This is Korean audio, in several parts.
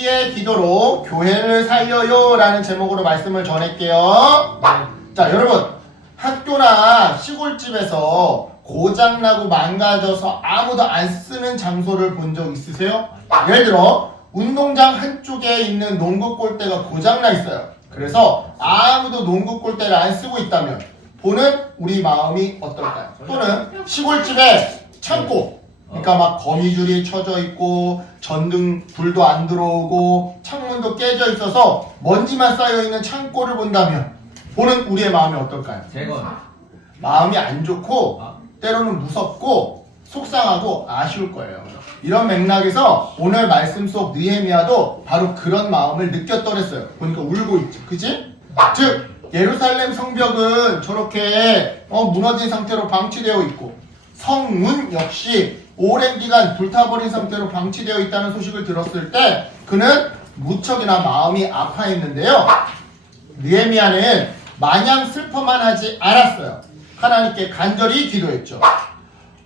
우리의 기도로 교회를 살려요 라는 제목으로 말씀을 전할게요. 자, 여러분, 학교나 시골집에서 고장나고 망가져서 아무도 안 쓰는 장소를 본 적 있으세요? 예를 들어 운동장 한쪽에 있는 농구 골대가 고장나 있어요. 그래서 아무도 농구 골대를 안 쓰고 있다면 보는 우리 마음이 어떨까요? 또는 시골집에 창고, 그러니까 막 거미줄이 쳐져 있고 전등 불도 안 들어오고 창문도 깨져 있어서 먼지만 쌓여 있는 창고를 본다면 보는 우리의 마음이 어떨까요? 마음이 안 좋고 때로는 무섭고 속상하고 아쉬울 거예요. 이런 맥락에서 오늘 말씀 속 느헤미야도 바로 그런 마음을 느꼈더랬어요. 보니까 울고 있죠. 그치? 즉 예루살렘 성벽은 저렇게 무너진 상태로 방치되어 있고 성문 역시 오랜 기간 불타버린 상태로 방치되어 있다는 소식을 들었을 때 그는 무척이나 마음이 아파했는데요. 느헤미야는 마냥 슬퍼만 하지 않았어요. 하나님께 간절히 기도했죠.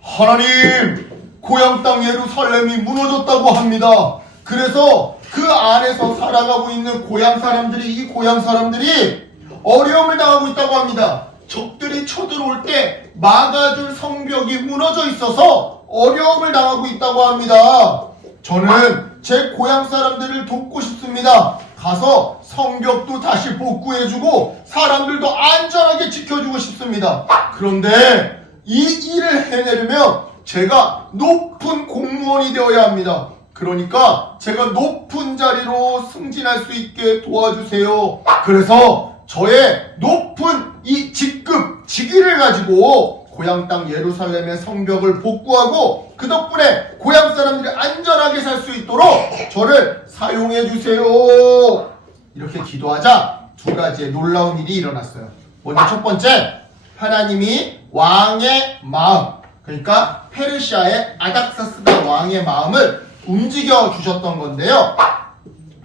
하나님, 고향 땅 예루살렘이 무너졌다고 합니다. 그래서 그 안에서 살아가고 있는 이 고향 사람들이 어려움을 당하고 있다고 합니다. 적들이 쳐들어올 때 막아줄 성벽이 무너져 있어서 어려움을 당하고 있다고 합니다. 저는 제 고향 사람들을 돕고 싶습니다. 가서 성벽도 다시 복구해주고 사람들도 안전하게 지켜주고 싶습니다. 그런데 이 일을 해내려면 제가 높은 공무원이 되어야 합니다. 그러니까 제가 높은 자리로 승진할 수 있게 도와주세요. 그래서 저의 높은 이 직위를 가지고 고향 땅 예루살렘의 성벽을 복구하고 그 덕분에 고향 사람들이 안전하게 살 수 있도록 저를 사용해 주세요. 이렇게 기도하자 두 가지의 놀라운 일이 일어났어요. 먼저 첫 번째, 하나님이 왕의 마음, 그러니까 페르시아의 아닥사스다 왕의 마음을 움직여 주셨던 건데요.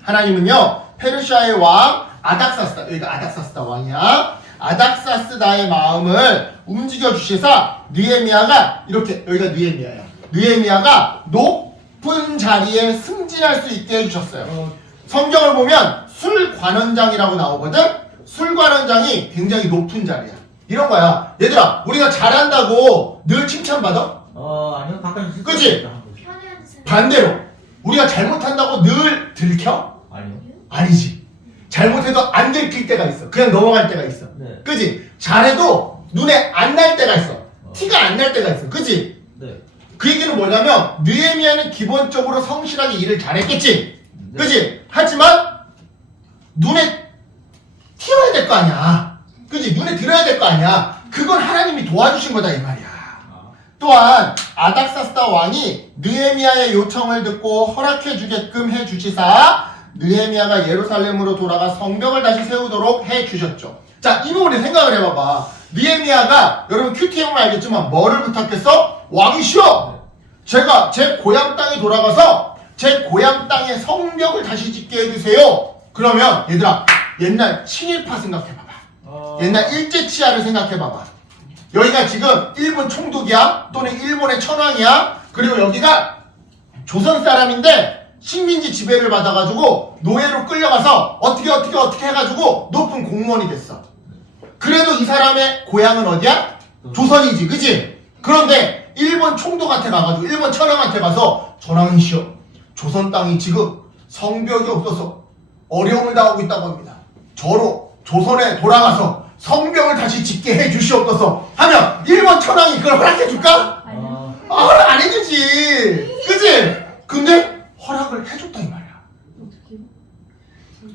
하나님은요, 페르시아의 왕 아닥사스다, 여기가 아닥사스다 왕이야. 아닥사스다의 마음을 움직여 주시사 느헤미야가 이렇게, 여기가 느헤미야야. 느헤미야가 높은 자리에 승진할 수 있게 해주셨어요. 성경을 보면 술관원장이라고 나오거든. 술관원장이 굉장히 높은 자리야. 이런 거야. 얘들아, 우리가 잘한다고 늘 칭찬받아? 아니요, 가끔. 그치? 반대로 우리가 잘못한다고 늘 들켜? 아니요. 아니지. 잘못해도 안 들킬 때가 있어. 그냥 넘어갈 때가 있어. 네. 그치? 잘해도 눈에 안 날 때가 있어. 티가 안 날 때가 있어. 그치? 네. 그 얘기는 뭐냐면 느헤미야는 기본적으로 성실하게 일을 잘했겠지? 그치? 하지만 눈에 튀어야 될 거 아니야. 그치? 눈에 들어야 될 거 아니야. 그건 하나님이 도와주신 거다 이 말이야. 또한 아닥사스다 왕이 느헤미야의 요청을 듣고 허락해 주게끔 해 주시사 느헤미야가 예루살렘으로 돌아가 성벽을 다시 세우도록 해 주셨죠. 자, 이 부분에 생각을 해봐봐. 느헤미야가, 여러분 큐티엠은 알겠지만 뭐를 부탁했어? 왕이시여, 제가 제 고향 땅에 돌아가서 제 고향 땅에 성벽을 다시 짓게 해주세요. 그러면 얘들아, 옛날 친일파 생각해봐봐. 옛날 일제치하를 생각해봐봐. 여기가 지금 일본 총독이야, 또는 일본의 천황이야. 그리고 여기가 조선 사람인데 식민지 지배를 받아가지고 노예로 끌려가서 어떻게 해가지고 높은 공무원이 됐어. 그래도 이 사람의 고향은 어디야? 조선이지, 그치? 그런데 일본 총독한테 가가지고 일본 천황한테 가서 전황이시여, 조선 땅이 지금 성벽이 없어서 어려움을 당하고 있다고 합니다. 저로 조선에 돌아가서 성벽을 다시 짓게 해주시옵소서 하면 일본 천황이 그걸 허락해줄까? 허락 안 해주지, 그치? 근데 허락을 해줬다 이 말이야.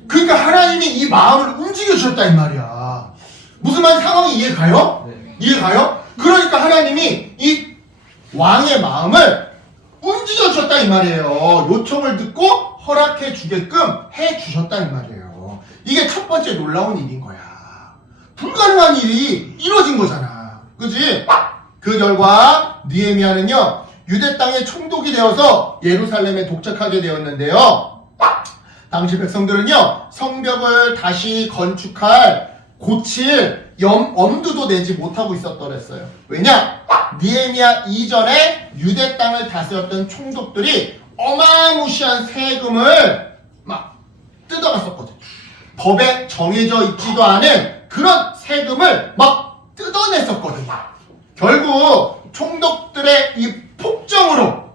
그러니까 하나님이 이 마음을 움직여주셨다 이 말이야. 무슨 말 상황이 이해가요? 네. 이해가요? 그러니까 하나님이 이 왕의 마음을 움직여주셨다 이 말이에요. 요청을 듣고 허락해 주게끔 해 주셨다 이 말이에요. 이게 첫 번째 놀라운 일인 거야. 불가능한 일이 이루어진 거잖아. 그치? 그 결과 느헤미야는요, 유대 땅의 총독이 되어서 예루살렘에 도착하게 되었는데요. 당시 백성들은요, 성벽을 다시 고칠 엄두도 내지 못하고 있었더랬어요. 왜냐? 느헤미야 이전에 유대 땅을 다스렸던 총독들이 어마무시한 세금을 법에 정해져 있지도 않은 그런 세금을 막 뜯어냈었거든요. 결국 총독들의 이 폭정으로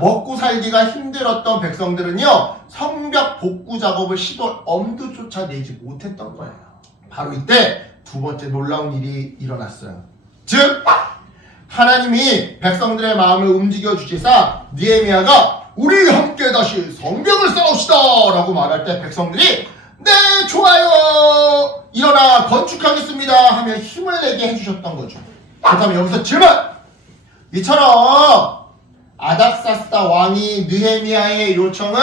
먹고 살기가 힘들었던 백성들은요, 성벽 복구 작업을 시도할 엄두조차 내지 못했던 거예요. 바로 이때 두 번째 놀라운 일이 일어났어요. 즉 하나님이 백성들의 마음을 움직여 주시사 느헤미야가 우리 함께 다시 성벽을 쌓읍시다 라고 말할 때 백성들이 네 좋아요 일어나 건축하겠습니다 하며 힘을 내게 해주셨던 거죠. 그렇다면 여기서 질문! 이처럼 아닥사스다 왕이 느헤미야의 요청을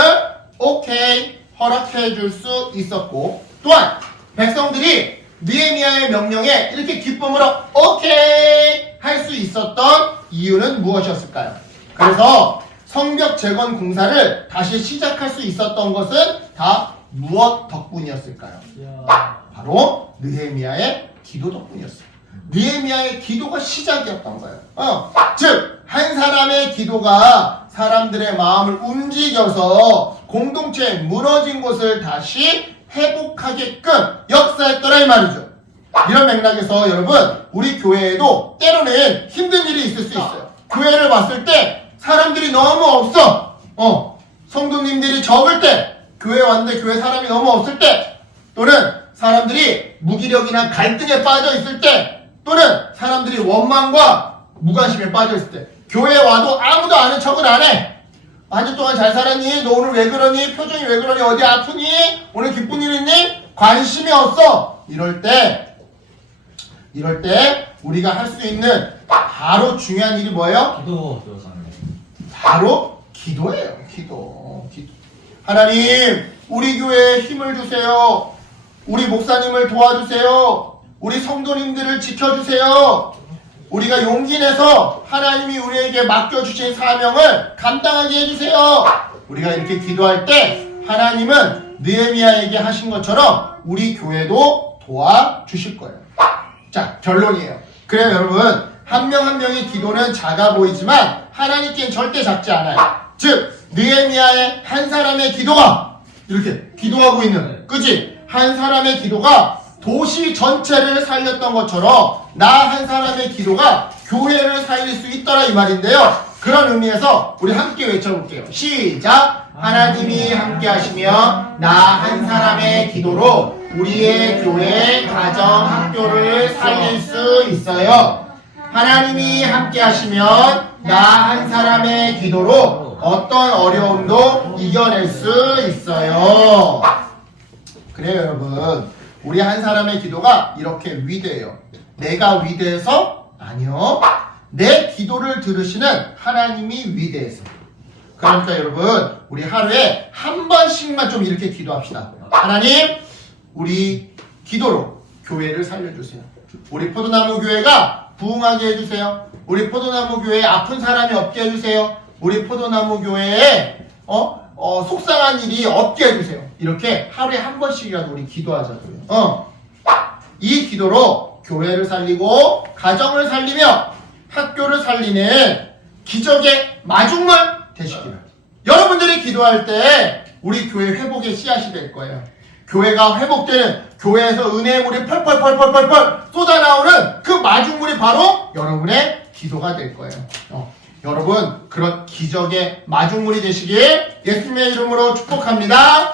오케이 허락해 줄 수 있었고, 또한 백성들이 느헤미야의 명령에 이렇게 기쁨으로 오케이 할 수 있었던 이유는 무엇이었을까요? 그래서 성벽 재건 공사를 다시 시작할 수 있었던 것은 다 무엇 덕분이었을까요? 바로 느헤미야의 기도 덕분이었어요. 느헤미야의 기도가 시작이었던 거예요. 즉 한 사람의 기도가 사람들의 마음을 움직여서 공동체의 무너진 곳을 다시 회복하게끔 역사했더라 이 말이죠. 이런 맥락에서 여러분 우리 교회에도 때로는 힘든 일이 있을 수 있어요. 교회를 봤을 때 사람들이 너무 없어. 성도님들이 적을 때, 교회 왔는데 교회 사람이 너무 없을 때, 또는 사람들이 무기력이나 갈등에 빠져 있을 때, 또는 사람들이 원망과 무관심에 빠져 있을 때, 교회에 와도 아무도 아는 척을 안 해. 한 주 동안 잘 살았니? 너 오늘 왜 그러니? 표정이 왜 그러니? 어디 아프니? 오늘 기쁜 일 있니? 관심이 없어. 이럴 때 우리가 할 수 있는 바로 중요한 일이 뭐예요? 바로 기도예요. 기도. 하나님, 우리 교회에 힘을 주세요. 우리 목사님을 도와주세요. 우리 성도님들을 지켜주세요. 우리가 용기 내서 하나님이 우리에게 맡겨주신 사명을 감당하게 해주세요. 우리가 이렇게 기도할 때 하나님은 느헤미야에게 하신 것처럼 우리 교회도 도와주실 거예요. 자, 결론이에요. 그래요, 여러분. 한 명 한 명의 기도는 작아 보이지만 하나님께는 절대 작지 않아요. 즉 느헤미야의 한 사람의 기도가 이렇게 기도하고 있는, 그치? 한 사람의 기도가 도시 전체를 살렸던 것처럼 나 한 사람의 기도가 교회를 살릴 수 있더라 이 말인데요. 그런 의미에서 우리 함께 외쳐볼게요. 시작! 하나님이 함께 하시며 나 한 사람의 기도로 우리의 교회, 가정, 학교를 살릴 수 있어요. 하나님이 함께 하시면 나 한 사람의 기도로 어떤 어려움도 이겨낼 수 있어요. 그래요, 여러분. 우리 한 사람의 기도가 이렇게 위대해요. 내가 위대해서? 아니요. 내 기도를 들으시는 하나님이 위대해서. 그러니까 여러분, 우리 하루에 한 번씩만 좀 이렇게 기도합시다. 하나님, 우리 기도로 교회를 살려주세요. 우리 포도나무 교회가 부흥하게 해주세요. 우리 포도나무 교회에 아픈 사람이 없게 해주세요. 우리 포도나무 교회에 속상한 일이 없게 해주세요. 이렇게 하루에 한 번씩이라도 우리 기도하자고요. 이 기도로 교회를 살리고 가정을 살리며 학교를 살리는 기적의 마중물 되시기를. 여러분들이 기도할 때 우리 교회 회복의 씨앗이 될 거예요. 교회가 회복되는, 교회에서 은혜의 물이 펄펄펄펄펄 쏟아나오는 그 마중물이 바로 여러분의 기도가 될 거예요. 여러분, 그런 기적의 마중물이 되시길 예수님의 이름으로 축복합니다.